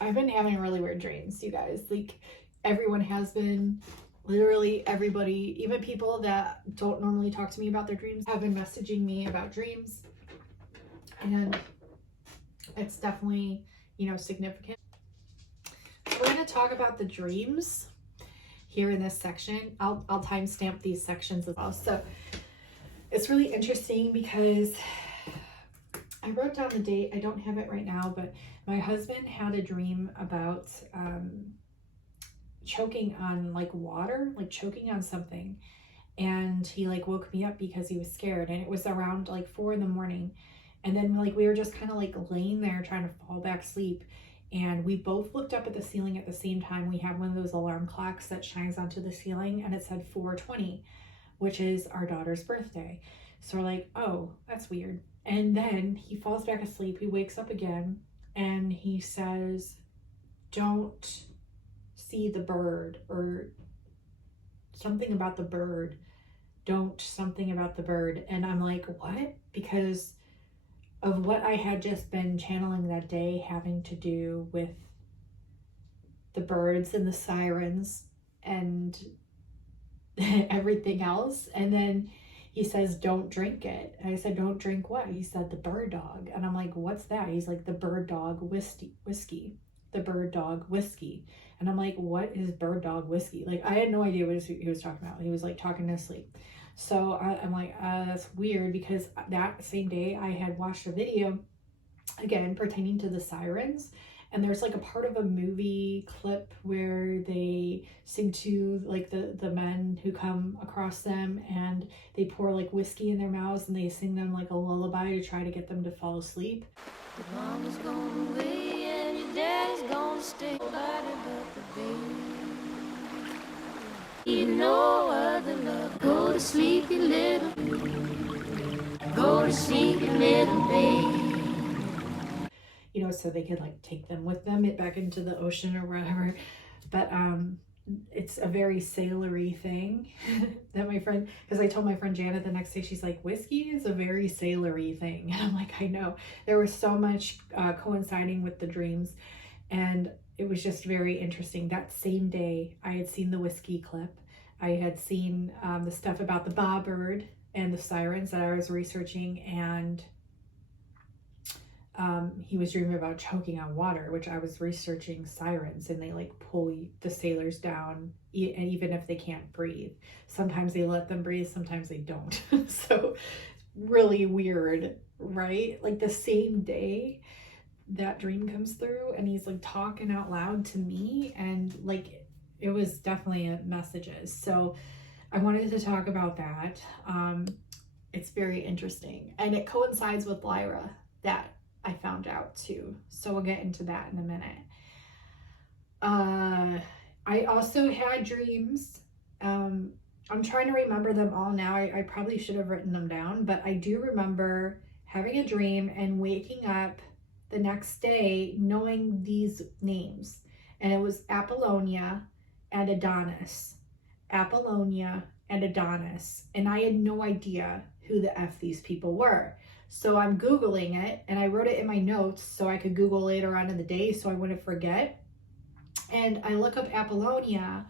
I've been having really weird dreams, you guys. Like, everyone has been. Literally everybody, even people that don't normally talk to me about their dreams, have been messaging me about dreams. And it's definitely, significant. We're going to talk about the dreams here in this section. I'll timestamp these sections as well. So it's really interesting because I wrote down the date. I don't have it right now, but my husband had a dream about choking on like water, like choking on something. And he like woke me up because he was scared, and it was around like 4 a.m. And then like we were just kind of like laying there trying to fall back asleep, and we both looked up at the ceiling at the same time. We have one of those alarm clocks that shines onto the ceiling, and it said 4:20, which is our daughter's birthday. So we're like, oh, that's weird. And then he falls back asleep. He wakes up again and he says, don't see the bird, or something about the bird. Don't something about the bird. And I'm like, what? Because of what I had just been channeling that day, having to do with the birds and the sirens and everything else. And then he says, don't drink it. And I said, don't drink what? He said, the bird dog. And I'm like, what's that? He's like, the bird dog whiskey. The bird dog whiskey. And I'm like, what is bird dog whiskey? Like, I had no idea what he was talking about. He was like talking to sleep. So I'm like, that's weird, because that same day I had watched a video, again, pertaining to the sirens. And there's like a part of a movie clip where they sing to like the men who come across them, and they pour like whiskey in their mouths and they sing them like a lullaby to try to get them to fall asleep. Your mama's gone away and your daddy's gonna stay. Nobody but the baby. You know other love. Go to sleep, you little. Go to sleep, you little baby. So they could like take them with them back into the ocean or wherever. But it's a very sailory thing that my friend, because I told my friend Janet the next day, she's like, whiskey is a very sailory thing. And I'm like, I know. There was so much coinciding with the dreams, and it was just very interesting. That same day, I had seen the whiskey clip. I had seen the stuff about the bobbird and the sirens that I was researching, and he was dreaming about choking on water, which I was researching sirens, and they like pull the sailors down, and even if they can't breathe. Sometimes they let them breathe, sometimes they don't. So really weird, right? Like the same day that dream comes through, and he's like talking out loud to me, and like it was definitely messages. So I wanted to talk about that. It's very interesting, and it coincides with Lyra that I found out too. So we'll get into that in a minute. I also had dreams. I'm trying to remember them all now. I probably should have written them down, but I do remember having a dream and waking up the next day knowing these names. And it was Apollonia and Adonis. Apollonia and Adonis. And I had no idea who the F these people were. So I'm Googling it, and I wrote it in my notes so I could Google later on in the day so I wouldn't forget. And I look up Apollonia,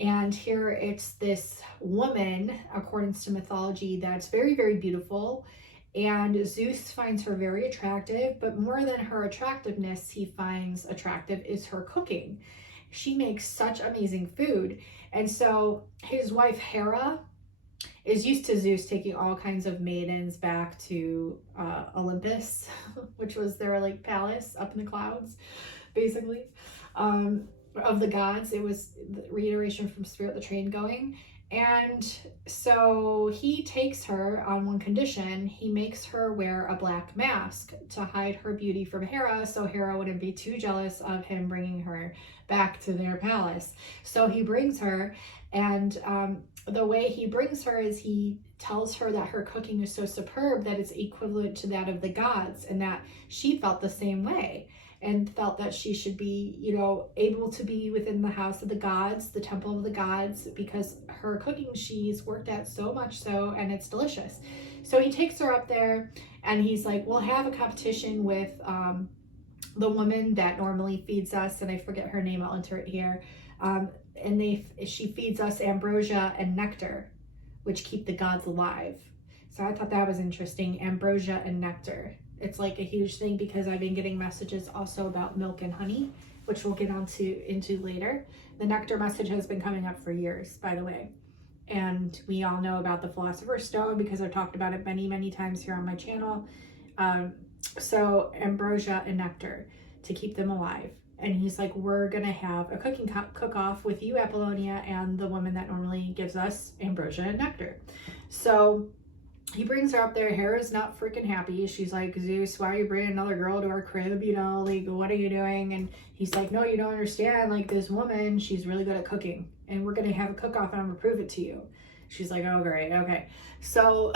and here it's this woman, according to mythology, that's very, very beautiful. And Zeus finds her very attractive, but more than her attractiveness, he finds attractive is her cooking. She makes such amazing food. And so his wife Hera is used to Zeus taking all kinds of maidens back to Olympus, which was their like palace up in the clouds, basically, of the gods. It was the reiteration from Spirit the Train going. And so he takes her on one condition. He makes her wear a black mask to hide her beauty from Hera, so Hera wouldn't be too jealous of him bringing her back to their palace. So he brings her, and the way he brings her is he tells her that her cooking is so superb that it's equivalent to that of the gods, and that she felt the same way and felt that she should be, able to be within the house of the gods, the temple of the gods, because her cooking she's worked at so much so, and it's delicious. So he takes her up there, and he's like, we'll have a competition with the woman that normally feeds us, and I forget her name, I'll enter it here, and she feeds us ambrosia and nectar, which keep the gods alive. So I thought that was interesting, ambrosia and nectar. It's like a huge thing because I've been getting messages also about milk and honey, which we'll get into later. The nectar message has been coming up for years, by the way. And we all know about the Philosopher's Stone because I've talked about it many, many times here on my channel. So ambrosia and nectar to keep them alive. And he's like, we're gonna have a cooking cook-off with you, Apollonia, and the woman that normally gives us ambrosia and nectar. So he brings her up there. Hera's not freaking happy. She's like, Zeus, why are you bringing another girl to our crib? You know, like, what are you doing? And he's like, no, you don't understand. Like, this woman, she's really good at cooking. And we're going to have a cook-off and I'm going to prove it to you. She's like, oh, great. Okay. So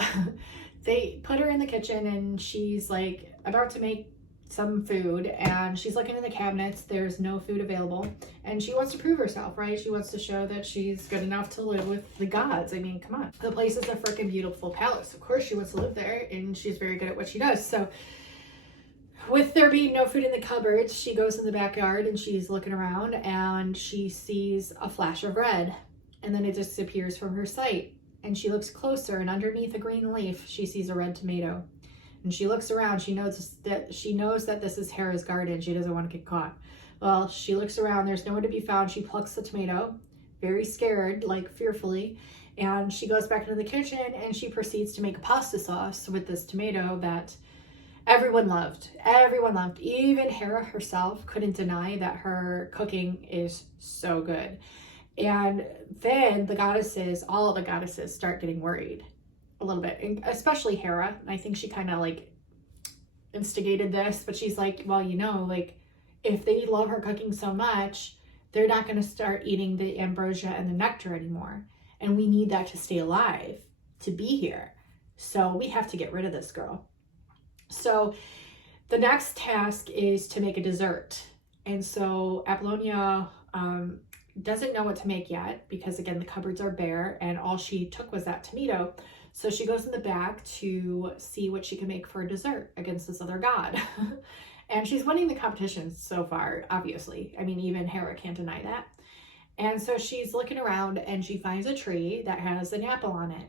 they put her in the kitchen and she's like about to make some food, and she's looking in the cabinets. There's no food available, and she wants to prove herself, right? She wants to show that she's good enough to live with the gods. I mean, come on. The place is a freaking beautiful palace. Of course she wants to live there, and she's very good at what she does. So with there being no food in the cupboards, she goes in the backyard and she's looking around and she sees a flash of red, and then it disappears from her sight. And she looks closer, and underneath a green leaf, she sees a red tomato. And she looks around. She knows that this is Hera's garden. She doesn't want to get caught. Well, she looks around. There's nowhere to be found. She plucks the tomato, very scared, like fearfully. And she goes back into the kitchen and she proceeds to make a pasta sauce with this tomato that everyone loved. Everyone loved. Even Hera herself couldn't deny that her cooking is so good. And then the goddesses, all the goddesses, start getting worried a little bit, and especially Hera. I think she kind of like instigated this, but she's like, well, you know, like if they love her cooking so much, they're not going to start eating the ambrosia and the nectar anymore. And we need that to stay alive, to be here. So we have to get rid of this girl. So the next task is to make a dessert. And so Apollonia doesn't know what to make yet because, again, the cupboards are bare and all she took was that tomato. So she goes in the back to see what she can make for a dessert against this other god. And she's winning the competition so far, obviously. I mean, even Hera can't deny that. And so she's looking around and she finds a tree that has an apple on it.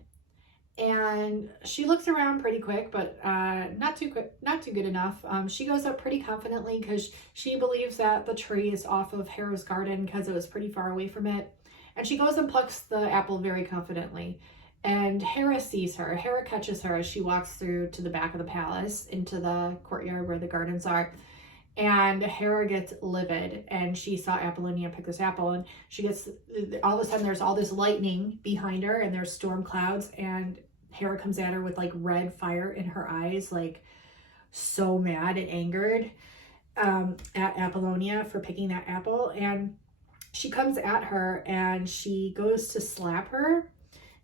And she looks around pretty quick, but not too good enough. She goes up pretty confidently because she believes that the tree is off of Hera's garden because it was pretty far away from it. And she goes and plucks the apple very confidently. And Hera sees her. Hera catches her as she walks through to the back of the palace into the courtyard where the gardens are. And Hera gets livid, and she saw Apollonia pick this apple, and she gets, all of a sudden there's all this lightning behind her and there's storm clouds, and Hera comes at her with like red fire in her eyes, like so mad and angered at Apollonia for picking that apple. And she comes at her and she goes to slap her.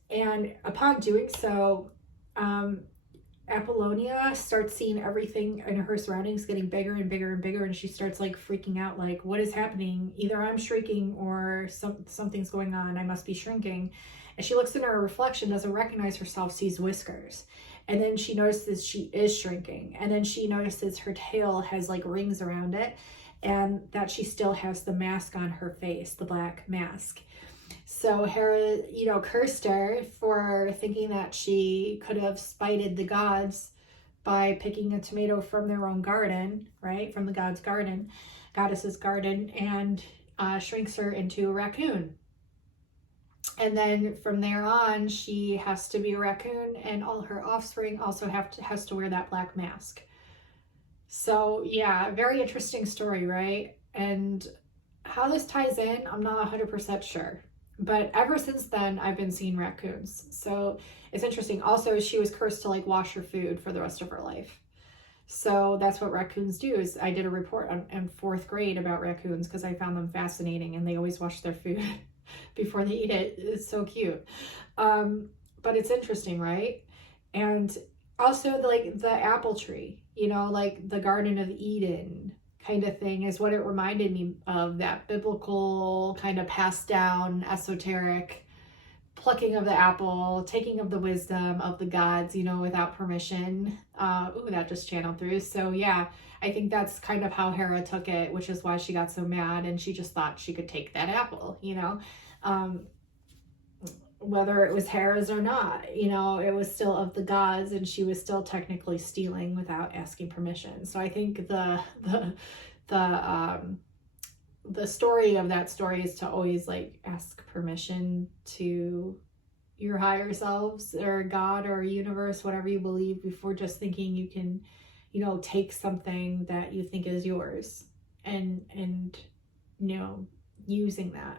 And upon doing so, Apollonia starts seeing everything in her surroundings getting bigger and bigger and bigger, and she starts like freaking out, like, what is happening? Either I'm shrinking or something's going on. I must be shrinking. And she looks in her reflection, doesn't recognize herself, sees whiskers. And then she notices she is shrinking. And then she notices her tail has like rings around it, and that she still has the mask on her face, the black mask. So Hera, cursed her for thinking that she could have spited the gods by picking a tomato from their own garden, right? From the goddess's garden, and shrinks her into a raccoon. And then from there on, she has to be a raccoon, and all her offspring also has to wear that black mask. So yeah, very interesting story, right? And how this ties in, I'm not 100% sure. But ever since then, I've been seeing raccoons. So it's interesting. Also, she was cursed to like wash her food for the rest of her life. So that's what raccoons do. Is I did a report in 4th grade about raccoons because I found them fascinating, and they always wash their food before they eat it. It's so cute. But it's interesting, right? And also the apple tree, like the Garden of Eden kind of thing is what it reminded me of, that biblical kind of passed down esoteric plucking of the apple, taking of the wisdom of the gods, you know, without permission. Ooh, that just channeled through. So yeah, I think that's kind of how Hera took it, which is why she got so mad, and she just thought she could take that apple, you know. Whether it was Hera's or not, you know, it was still of the gods, and she was still technically stealing without asking permission. So I think the story of that story is to always like ask permission to your higher selves or God or universe, whatever you believe, before just thinking you can, you know, take something that you think is yours and you know, using that.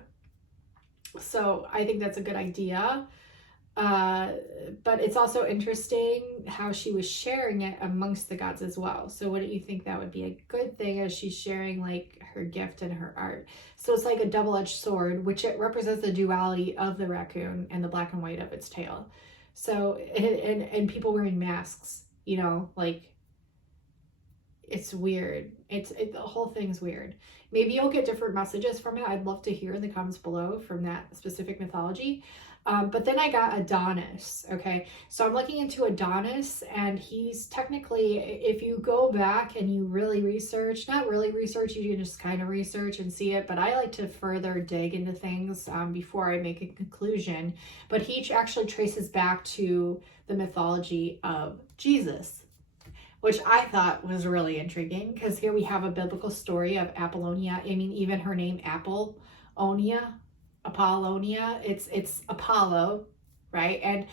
So I think that's a good idea. But it's also interesting how she was sharing it amongst the gods as well. So wouldn't you think that would be a good thing, as she's sharing like her gift and her art? So it's like a double-edged sword, which it represents the duality of the raccoon and the black and white of its tail. So and people wearing masks, you know, like, it's weird. The whole thing's weird. Maybe you'll get different messages from it. I'd love to hear in the comments below from that specific mythology. But then I got Adonis, okay? So I'm looking into Adonis, and he's technically, if you go back and you really research, not really research, you can just kind of research and see it, but I like to further dig into things before I make a conclusion. But he actually traces back to the mythology of Jesus, which I thought was really intriguing, because here we have a biblical story of Apollonia. I mean, even her name, Apollonia, it's Apollo, right? And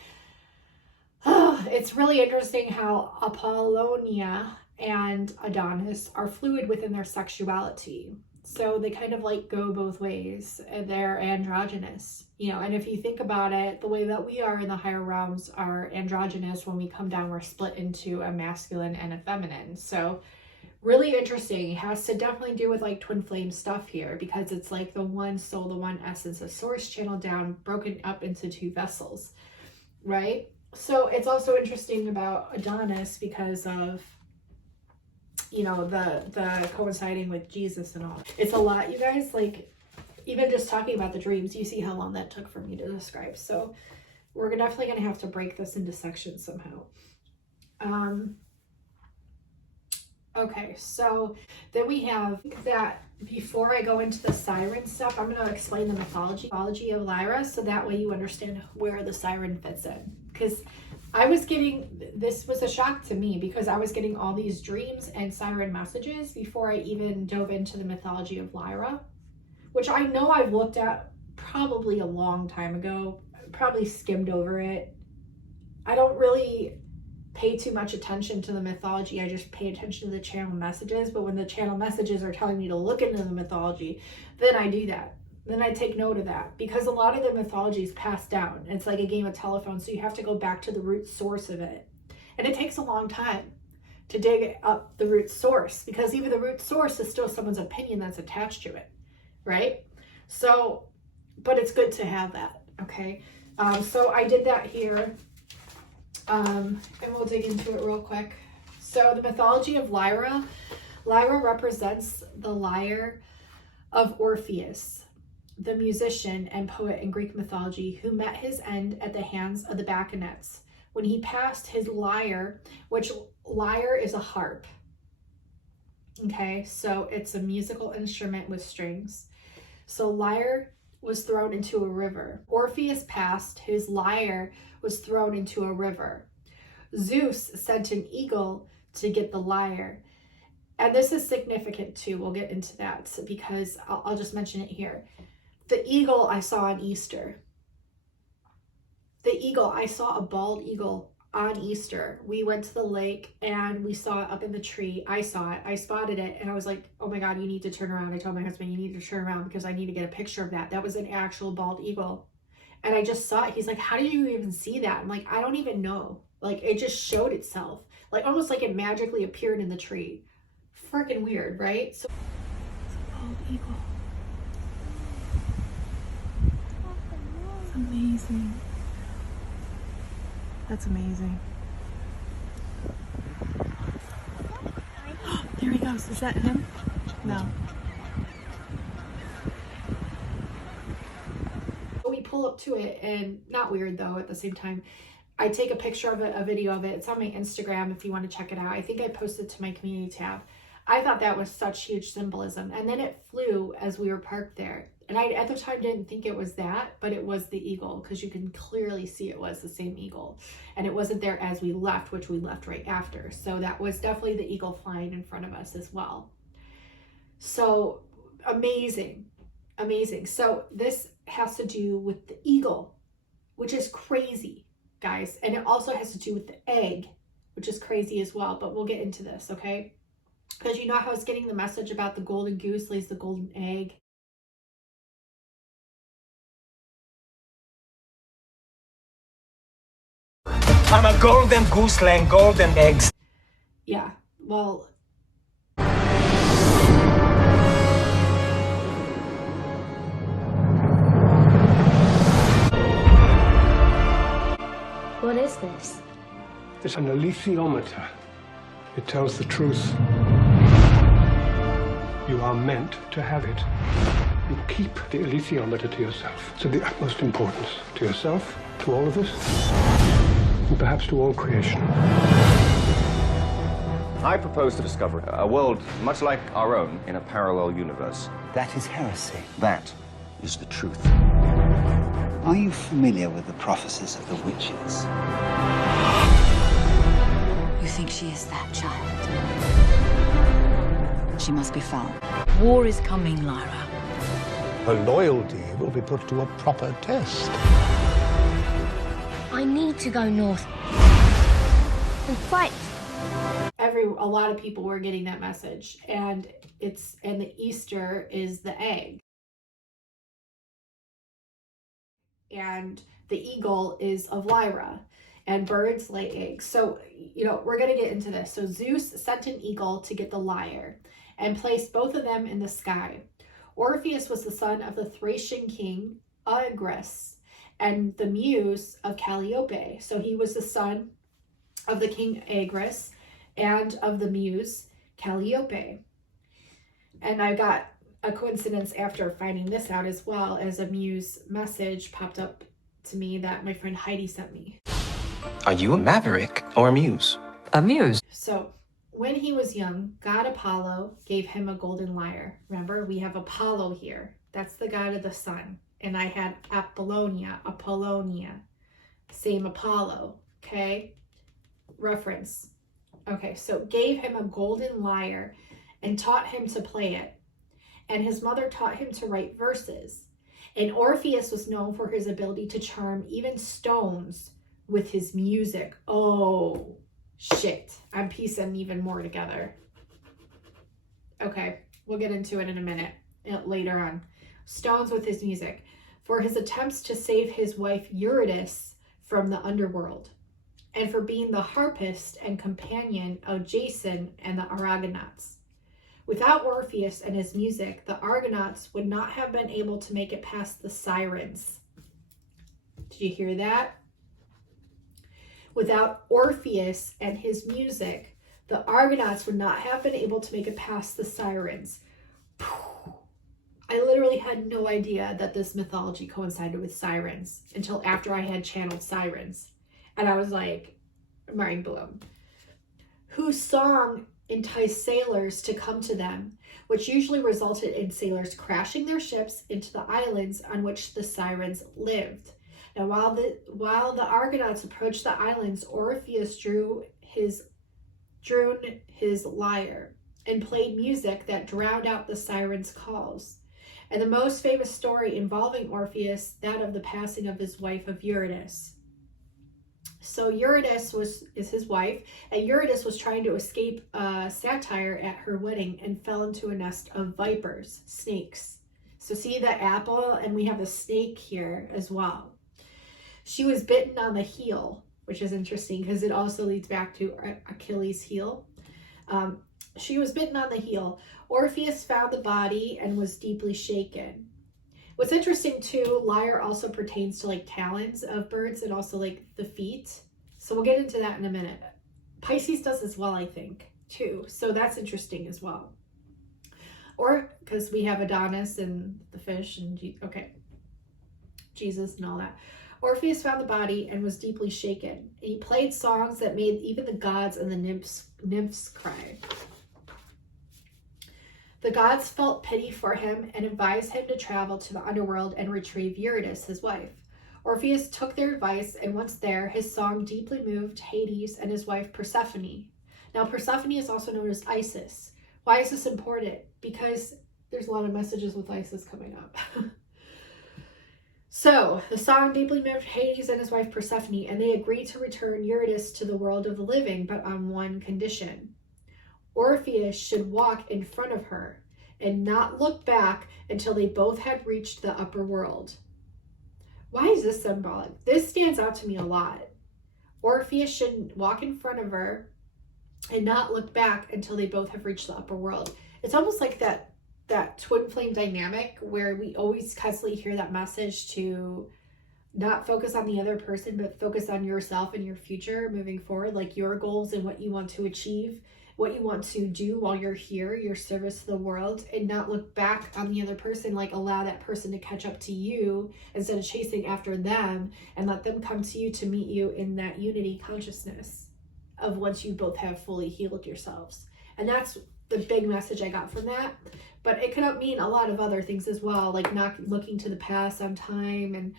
it's really interesting how Apollonia and Adonis are fluid within their sexuality. So they kind of like go both ways. They're androgynous, you know, and if you think about it, the way that we are in the higher realms are androgynous. When we come down, we're split into a masculine and a feminine. So really interesting. It has to definitely do with like twin flame stuff here, because it's like the one soul, the one essence, a source channeled down, broken up into two vessels, right? So it's also interesting about Adonis because of, you know, the coinciding with Jesus and all. It's a lot, you guys. Like, even just talking about the dreams, you see how long that took for me to describe. So we're definitely going to have to break this into sections somehow. Okay, so then we have that. Before I go into the siren stuff, I'm going to explain the mythology of Lyra, so that way you understand where the siren fits in. Because this was a shock to me, because I was getting all these dreams and siren messages before I even dove into the mythology of Lyra, which I know I've looked at probably a long time ago, probably skimmed over it. I don't really pay too much attention to the mythology. I just pay attention to the channel messages. But when the channel messages are telling me to look into the mythology, then I do that. Then I take note of that, because a lot of the mythology is passed down. It's like a game of telephone, so you have to go back to the root source of it. And it takes a long time to dig up the root source, because even the root source is still someone's opinion that's attached to it, right? So, but it's good to have that, okay? So I did that here, and we'll dig into it real quick. So the mythology of Lyra. Lyra represents the lyre of Orpheus, the musician and poet in Greek mythology, who met his end at the hands of the Bacchanals when he passed his lyre, which lyre is a harp. Okay, so it's a musical instrument with strings. So lyre was thrown into a river. Orpheus passed, his lyre was thrown into a river. Zeus sent an eagle to get the lyre. And this is significant too. We'll get into that, because I'll just mention it here. The eagle I saw on Easter. The eagle, I saw a bald eagle on Easter. We went to the lake and we saw it up in the tree. I saw it. I spotted it, and I was like, oh my God, you need to turn around. I told my husband, you need to turn around, because I need to get a picture of that. That was an actual bald eagle. And I just saw it. He's like, how did you even see that? I'm like, I don't even know. Like, it just showed itself. Like, almost like it magically appeared in the tree. Freaking weird, right? So it's a bald eagle. It's amazing. That's amazing. There he goes. Is that him? No. We pull up to it, and not weird though at the same time. I take a picture of it, a video of it. It's on my Instagram if you want to check it out. I think I posted to my community tab. I thought that was such huge symbolism. And then it flew as we were parked there. And I, at the time, didn't think it was that, but it was the eagle, because you can clearly see it was the same eagle. And it wasn't there as we left, which we left right after. So that was definitely the eagle flying in front of us as well. So amazing, amazing. So this has to do with the eagle, which is crazy, guys. And it also has to do with the egg, which is crazy as well. But we'll get into this, okay? Because you know how I was getting the message about the golden goose lays the golden egg. I'm a golden goose laying golden eggs. Yeah, well... What is this? It's an alethiometer. It tells the truth. You are meant to have it. You keep the alethiometer to yourself. It's of the utmost importance to yourself, to all of us, and perhaps to all creation. I propose to discover a world much like our own in a parallel universe. That is heresy. That is the truth. Are you familiar with the prophecies of the witches? You think she is that child? She must be found. War is coming, Lyra. Her loyalty will be put to a proper test. I need to go north and fight. A lot of people were getting that message, and the Easter is the egg, and the eagle is of Lyra, and birds lay eggs. So, you know, we're going to get into this. So Zeus sent an eagle to get the lyre and placed both of them in the sky. Orpheus was the son of the Thracian king Oeagrus and the muse of Calliope. So he was the son of the king Oeagrus and of the muse Calliope. And I got a coincidence after finding this out as well, as a muse message popped up to me that my friend Heidi sent me. Are you a maverick or a muse? A muse. So when he was young, God Apollo gave him a golden lyre. Remember, we have Apollo here. That's the god of the sun. And I had Apollonia, same Apollo, okay? Reference. Okay, so gave him a golden lyre and taught him to play it. And his mother taught him to write verses. And Orpheus was known for his ability to charm even stones with his music. Oh, shit. I'm piecing even more together. Okay, we'll get into it in a minute, later on. Stones with his music. For his attempts to save his wife Eurydice from the underworld. And for being the harpist and companion of Jason and the Argonauts. Without Orpheus and his music, the Argonauts would not have been able to make it past the Sirens. Did you hear that? Without Orpheus and his music, the Argonauts would not have been able to make it past the Sirens. I literally had no idea that this mythology coincided with Sirens until after I had channeled Sirens. And I was like, mind blown. Whose song enticed sailors to come to them, which usually resulted in sailors crashing their ships into the islands on which the Sirens lived. Now, while the Argonauts approached the islands, Orpheus drew his lyre and played music that drowned out the Sirens' calls. And the most famous story involving Orpheus, that of the passing of his wife of Eurydice. So Eurydice is his wife, and Eurydice was trying to escape satire at her wedding and fell into a nest of vipers, snakes. So see the apple, and we have a snake here as well. She was bitten on the heel, which is interesting because it also leads back to Achilles' heel. She was bitten on the heel. Orpheus found the body and was deeply shaken. What's interesting too, lyre also pertains to like talons of birds and also like the feet. So we'll get into that in a minute. Pisces does as well, I think, too. So that's interesting as well. Or because we have Adonis and the fish and okay. Jesus and all that. Orpheus found the body and was deeply shaken. He played songs that made even the gods and the nymphs cry. The gods felt pity for him and advised him to travel to the underworld and retrieve Eurydice, his wife. Orpheus took their advice, and once there, his song deeply moved Hades and his wife Persephone. Now, Persephone is also known as Isis. Why is this important? Because there's a lot of messages with Isis coming up. So, the song deeply moved Hades and his wife Persephone, and they agreed to return Eurydice to the world of the living, but on one condition. Orpheus should walk in front of her and not look back until they both had reached the upper world. Why is this symbolic? This stands out to me a lot. Orpheus should walk in front of her and not look back until they both have reached the upper world. It's almost like that twin flame dynamic where we always constantly hear that message to not focus on the other person, but focus on yourself and your future moving forward, like your goals and what you want to achieve, what you want to do while you're here, your service to the world, and not look back on the other person, like allow that person to catch up to you instead of chasing after them, and let them come to you to meet you in that unity consciousness of once you both have fully healed yourselves. And that's the big message I got from that. But it could mean a lot of other things as well, like not looking to the past on time, and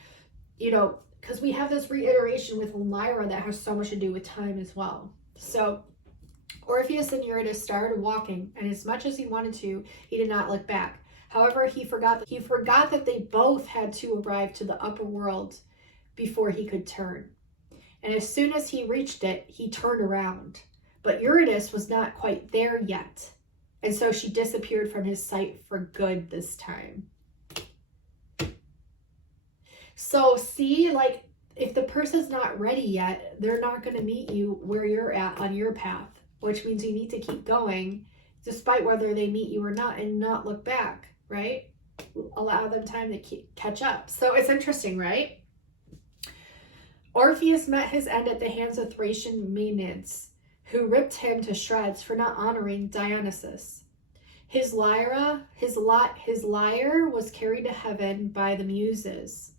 because we have this reiteration with Lyra that has so much to do with time as well. So Orpheus and Eurydice started walking, and as much as he wanted to, he did not look back. However, he forgot that they both had to arrive to the upper world before he could turn. And as soon as he reached it, he turned around. But Eurydice was not quite there yet, and so she disappeared from his sight for good this time. So see, like, if the person's not ready yet, they're not going to meet you where you're at on your path, which means you need to keep going despite whether they meet you or not, and not look back, right? Allow them time to catch up. So it's interesting, right? Orpheus met his end at the hands of Thracian Maenads, who ripped him to shreds for not honoring Dionysus. His lyre was carried to heaven by the Muses,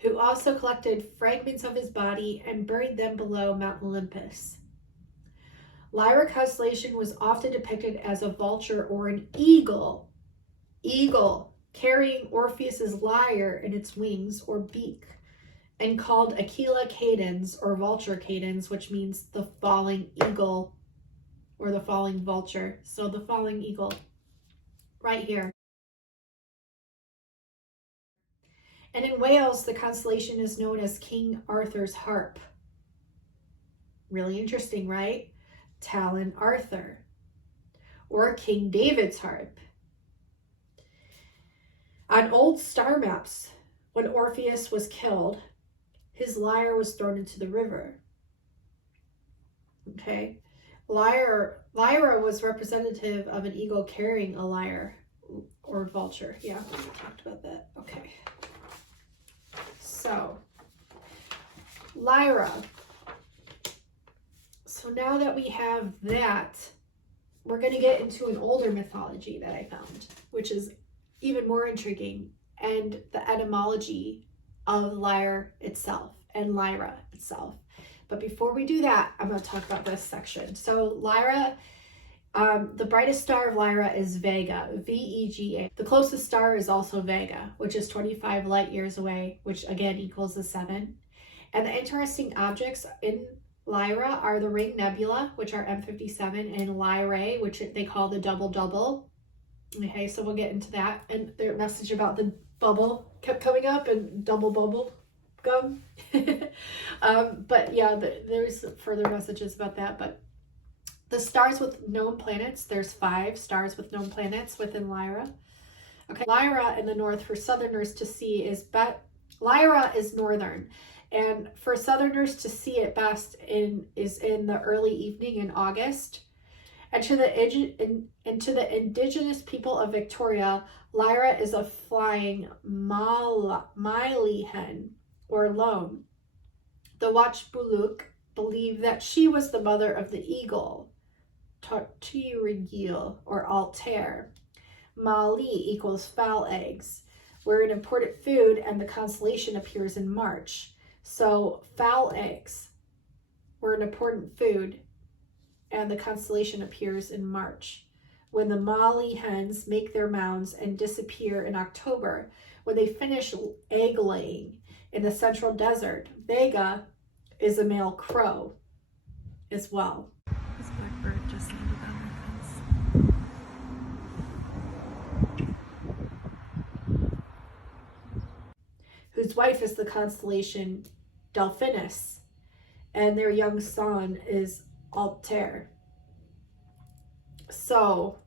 who also collected fragments of his body and buried them below Mount Olympus. Lyra constellation was often depicted as a vulture or an eagle carrying Orpheus's lyre in its wings or beak, and called Aquila Cadens or vulture cadens, which means the falling eagle or the falling vulture. So the falling eagle right here. And in Wales, the constellation is known as King Arthur's harp. Really interesting, right? Talon Arthur, or King David's harp. On old star maps, when Orpheus was killed, his lyre was thrown into the river. Okay. Lyra was representative of an eagle carrying a lyre or vulture. Yeah, we talked about that. Okay. So, Lyra. So now that we have that, we're going to get into an older mythology that I found, which is even more intriguing, and the etymology of Lyre itself and Lyra itself. But before we do that, I'm going to talk about this section. So Lyra, the brightest star of Lyra is Vega, V-E-G-A. The closest star is also Vega, which is 25 light years away, which again equals the 7. And the interesting objects in Lyra are the Ring Nebula, which are M57, and Lyrae, which they call the double-double. Okay, so we'll get into that. And their message about the bubble kept coming up, and double bubble gum. But yeah, there's further messages about that. But the stars with known planets, there's 5 stars with known planets within Lyra. Okay, Lyra in the north for southerners to see is Lyra is northern, and for southerners to see it best is in the early evening in August. And to the indigenous people of Victoria, Lyra is a flying Miley hen or lone. The Watchbuluk believe that she was the mother of the eagle, Tartaria or Altair. Mali equals fowl eggs, where an important food and the constellation appears in March. So fowl eggs were an important food and the constellation appears in March. When the Mali hens make their mounds and disappear in October, when they finish egg laying in the central desert, Vega is a male crow as well. This blackbird just landed on my fence. Whose wife is the constellation Delphinus, and their young son is Altair. So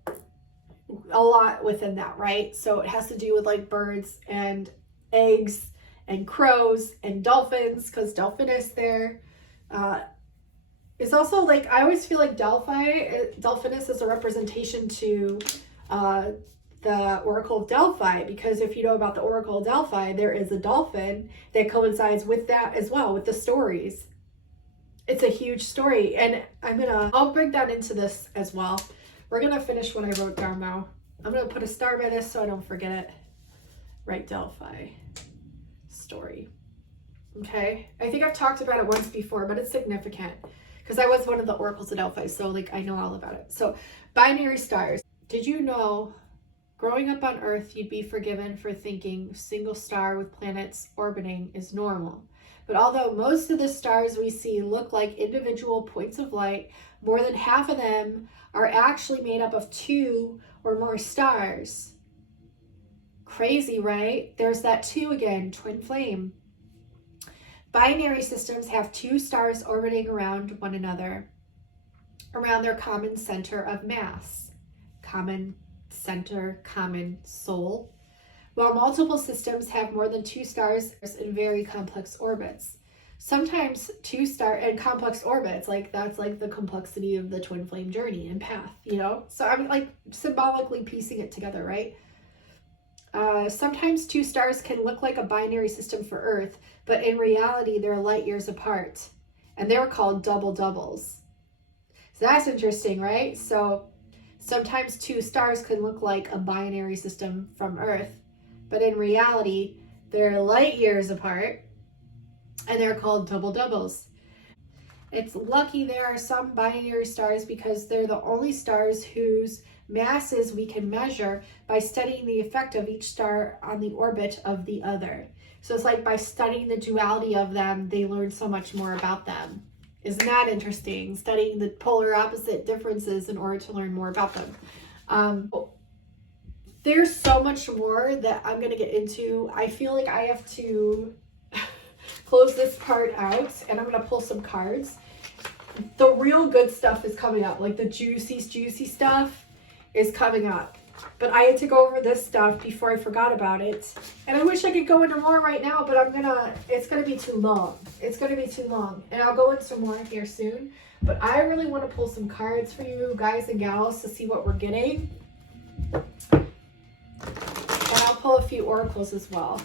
a lot within that, right? So it has to do with like birds and eggs and crows and dolphins, because Delphinus there is also like, I always feel like Delphinus is a representation to the Oracle of Delphi, because if you know about the Oracle of Delphi, there is a dolphin that coincides with that as well, with the stories. It's a huge story, and I'll bring that into this as well. We're gonna finish what I wrote down now. I'm gonna put a star by this so I don't forget it. Right, Delphi story. Okay, I think I've talked about it once before, but it's significant because I was one of the oracles of Delphi, so like I know all about it. So binary stars. Did you know growing up on Earth you'd be forgiven for thinking single star with planets orbiting is normal? But although most of the stars we see look like individual points of light, more than half of them are actually made up of 2 or more stars. Crazy, right? There's that 2 again, twin flame. Binary systems have 2 stars orbiting around one another, around their common center of mass. Common center, common soul. While multiple systems have more than 2 stars in very complex orbits. Sometimes 2 star and complex orbits, like that's like the complexity of the twin flame journey and path, you know? So I'm like symbolically piecing it together, right? Sometimes 2 stars can look like a binary system for Earth, but in reality, they're light years apart, and they're called double doubles. So that's interesting, right? So sometimes 2 stars can look like a binary system from Earth, but in reality, they're light years apart, and they're called double doubles. It's lucky there are some binary stars because they're the only stars whose masses we can measure by studying the effect of each star on the orbit of the other. So it's like by studying the duality of them, they learn so much more about them. Isn't that interesting? Studying the polar opposite differences in order to learn more about them. There's so much more that I'm going to get into. I feel like I have to close this part out, and I'm going to pull some cards. The real good stuff is coming up, like the juicy stuff is coming up. But I had to go over this stuff before I forgot about it. And I wish I could go into more right now, but it's gonna be too long. It's gonna be too long. And I'll go into more here soon. But I really want to pull some cards for you guys and gals to see what we're getting. And I'll pull a few oracles as well.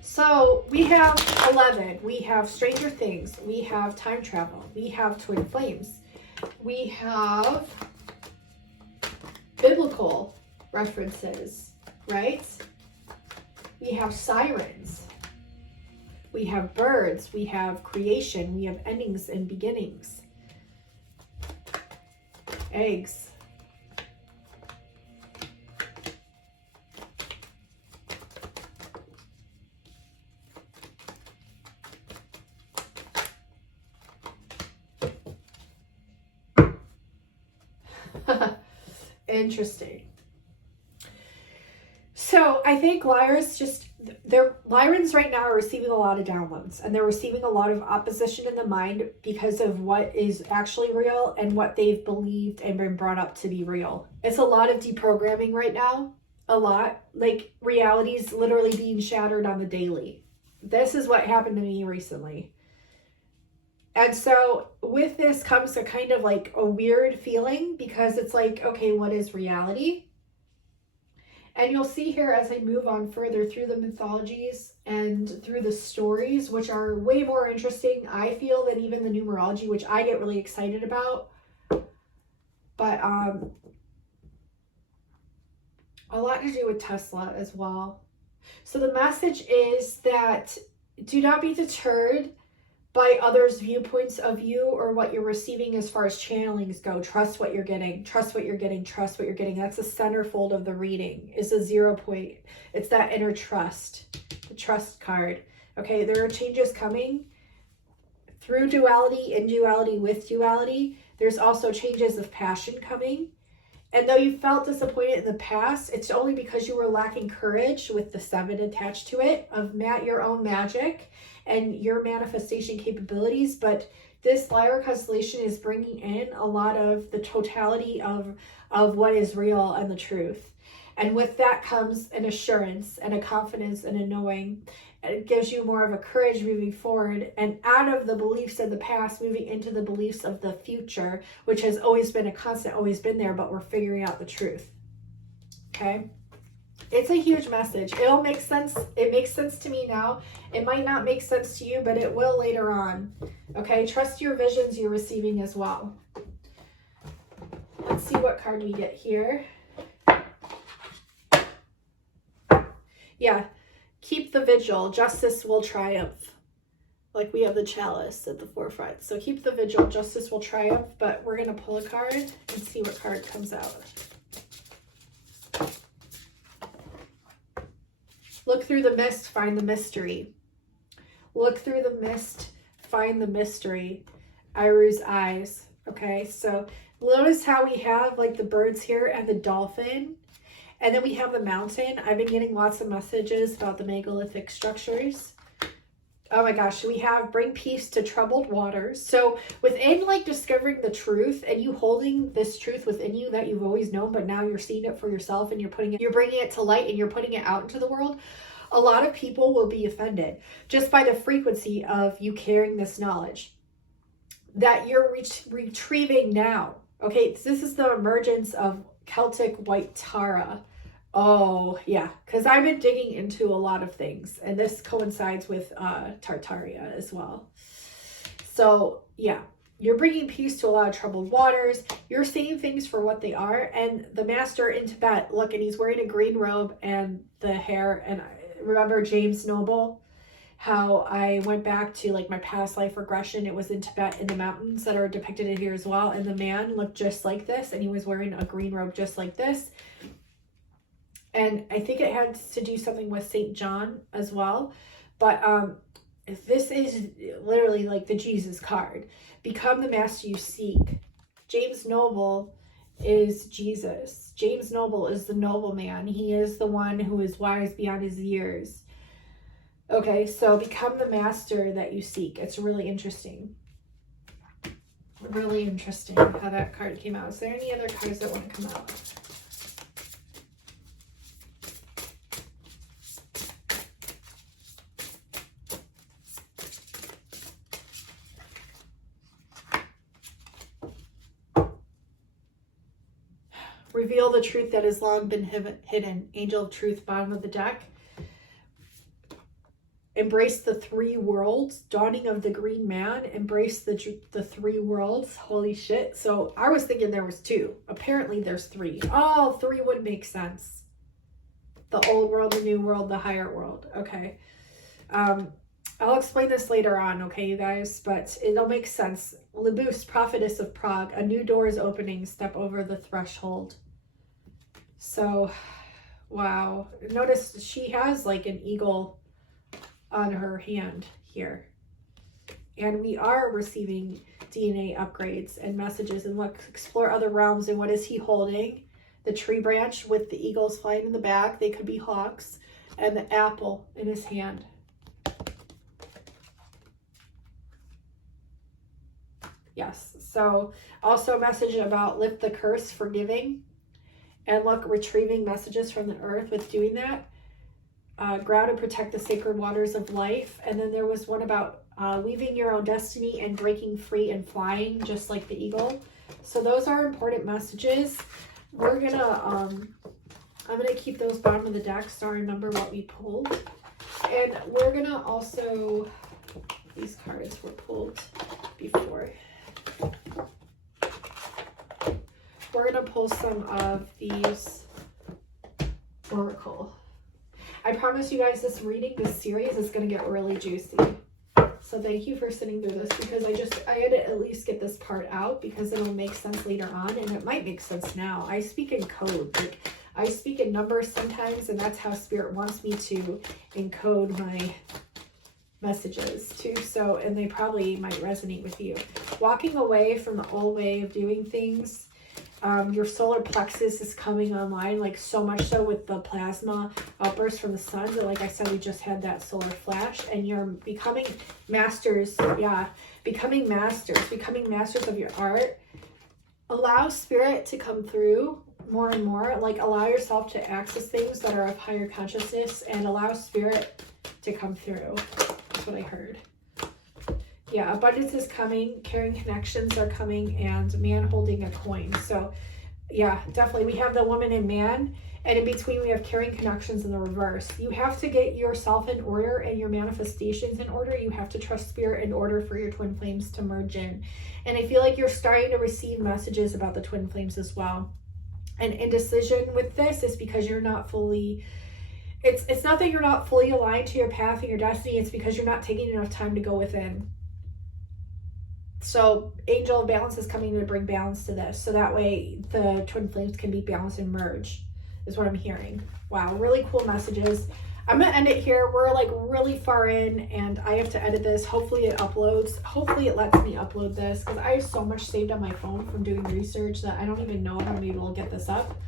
So we have 11. We have Stranger Things. We have time travel. We have twin flames. We have biblical references, right? We have sirens. We have birds. We have creation. We have endings and beginnings. Eggs. Interesting. So I think Lyra's Lyrans right now are receiving a lot of downloads, and they're receiving a lot of opposition in the mind because of what is actually real and what they've believed and been brought up to be real. It's a lot of deprogramming right now. A lot. Like reality is literally being shattered on the daily. This is what happened to me recently. And so with this comes a kind of like a weird feeling, because it's like, okay, what is reality? And you'll see here as I move on further through the mythologies and through the stories, which are way more interesting, I feel, than even the numerology, which I get really excited about. But a lot to do with Tesla as well. So the message is that do not be deterred by others' viewpoints of you or what you're receiving as far as channelings go. Trust what you're getting. Trust what you're getting. Trust what you're getting. That's the centerfold of the reading. Is a 0 point. It's that inner trust. The trust card. Okay, there are changes coming through duality, in duality, with duality. There's also changes of passion coming. And though you felt disappointed in the past, it's only because you were lacking courage with the 7 attached to it of your own magic and your manifestation capabilities. But this Lyra constellation is bringing in a lot of the totality of what is real and the truth. And with that comes an assurance and a confidence and a knowing. And it gives you more of a courage moving forward and out of the beliefs of the past, moving into the beliefs of the future, which has always been a constant, always been there, but we're figuring out the truth. Okay? It's a huge message. It'll make sense. It makes sense to me now. It might not make sense to you, but it will later on. Okay? Trust your visions you're receiving as well. Let's see what card we get here. Yeah. Keep the vigil. Justice will triumph. Like we have the chalice at the forefront. So keep the vigil. Justice will triumph. But we're going to pull a card and see what card comes out. Look through the mist, find the mystery. Look through the mist, find the mystery. Iru's eyes. Okay, so notice how we have like the birds here and the dolphin. And then we have the mountain. I've been getting lots of messages about the megalithic structures. Oh my gosh, we have bring peace to troubled waters. So within like discovering the truth and you holding this truth within you that you've always known, but now you're seeing it for yourself and you're bringing it to light and you're putting it out into the world, a lot of people will be offended just by the frequency of you carrying this knowledge that you're retrieving now. Okay, this is the emergence of Celtic white Tara. Oh, yeah, because I've been digging into a lot of things, and this coincides with Tartaria as well. So, yeah, you're bringing peace to a lot of troubled waters. You're seeing things for what they are, and the master in Tibet, look, and he's wearing a green robe and the hair, and I remember James Noble, how I went back to like my past life regression. It was in Tibet in the mountains that are depicted in here as well, and the man looked just like this, and he was wearing a green robe just like this. And I think it had to do something with St. John as well. But this is literally like the Jesus card. Become the master you seek. James Noble is Jesus. James Noble is the noble man. He is the one who is wise beyond his years. Okay, so become the master that you seek. It's really interesting. Really interesting how that card came out. Is there any other cards that want to come out? Reveal the truth that has long been hidden. Angel of Truth, bottom of the deck. Embrace the 3 worlds. Dawning of the Green Man. Embrace the 3 worlds. Holy shit. So I was thinking there was 2. Apparently there's 3. Oh, 3 would make sense. The old world, the new world, the higher world. Okay. I'll explain this later on, okay, you guys? But it'll make sense. Libus, prophetess of Prague. A new door is opening. Step over the threshold. So, wow. Notice she has like an eagle on her hand here. And we are receiving DNA upgrades and messages. And look, explore other realms. And what is he holding? The tree branch with the eagles flying in the back. They could be hawks. And the apple in his hand. Yes. So also a message about lift the curse, forgiving. And look, retrieving messages from the earth with doing that. Ground and protect the sacred waters of life. And then there was one about weaving your own destiny and breaking free and flying, just like the eagle. So those are important messages. We're gonna, I'm gonna keep those bottom of the deck, star and number what we pulled. And we're gonna also, these cards were pulled before. We're gonna pull some of these promise you guys this reading, this series is going to get really juicy. So thank you for sitting through this, because I had to at least get this part out, because it'll make sense later on, and it might make sense now. I speak in code, like I speak in numbers sometimes, and that's how Spirit wants me to encode my messages too. So, and they probably might resonate with you. Walking away from the old way of doing things. Your solar plexus is coming online, like so much so with the plasma outburst from the sun that, like I said, we just had that solar flash, and you're becoming masters. Yeah, becoming masters of your art. Allow Spirit to come through more and more. Like, allow yourself to access things that are of higher consciousness, and allow Spirit to come through. That's what I heard. Yeah, abundance is coming, caring connections are coming, and man holding a coin. So yeah, definitely we have the woman and man, and in between we have caring connections in the reverse. You have to get yourself in order and your manifestations in order. You have to trust Spirit in order for your twin flames to merge in. And I feel like you're starting to receive messages about the twin flames as well. And indecision with this is because you're not fully, it's not that you're not fully aligned to your path and your destiny, it's because you're not taking enough time to go within. So Angel of Balance is coming to bring balance to this, so that way the twin flames can be balanced and merge, is what I'm hearing. Wow, really cool messages. I'm gonna end it here. We're like really far in, and I have to edit this. Hopefully it uploads. Hopefully it lets me upload this, because I have so much saved on my phone from doing research that I don't even know if I'm able to get this up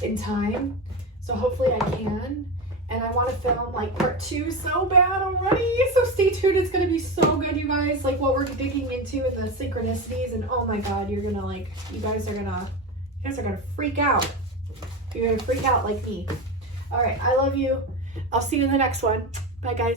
in time. So hopefully I can. And I want to film like part 2 so bad already. So stay tuned. It's going to be so good, you guys. Like what we're digging into and the synchronicities. And oh my God, you're going to like, you guys are going to freak out. You're going to freak out like me. All right. I love you. I'll see you in the next one. Bye, guys.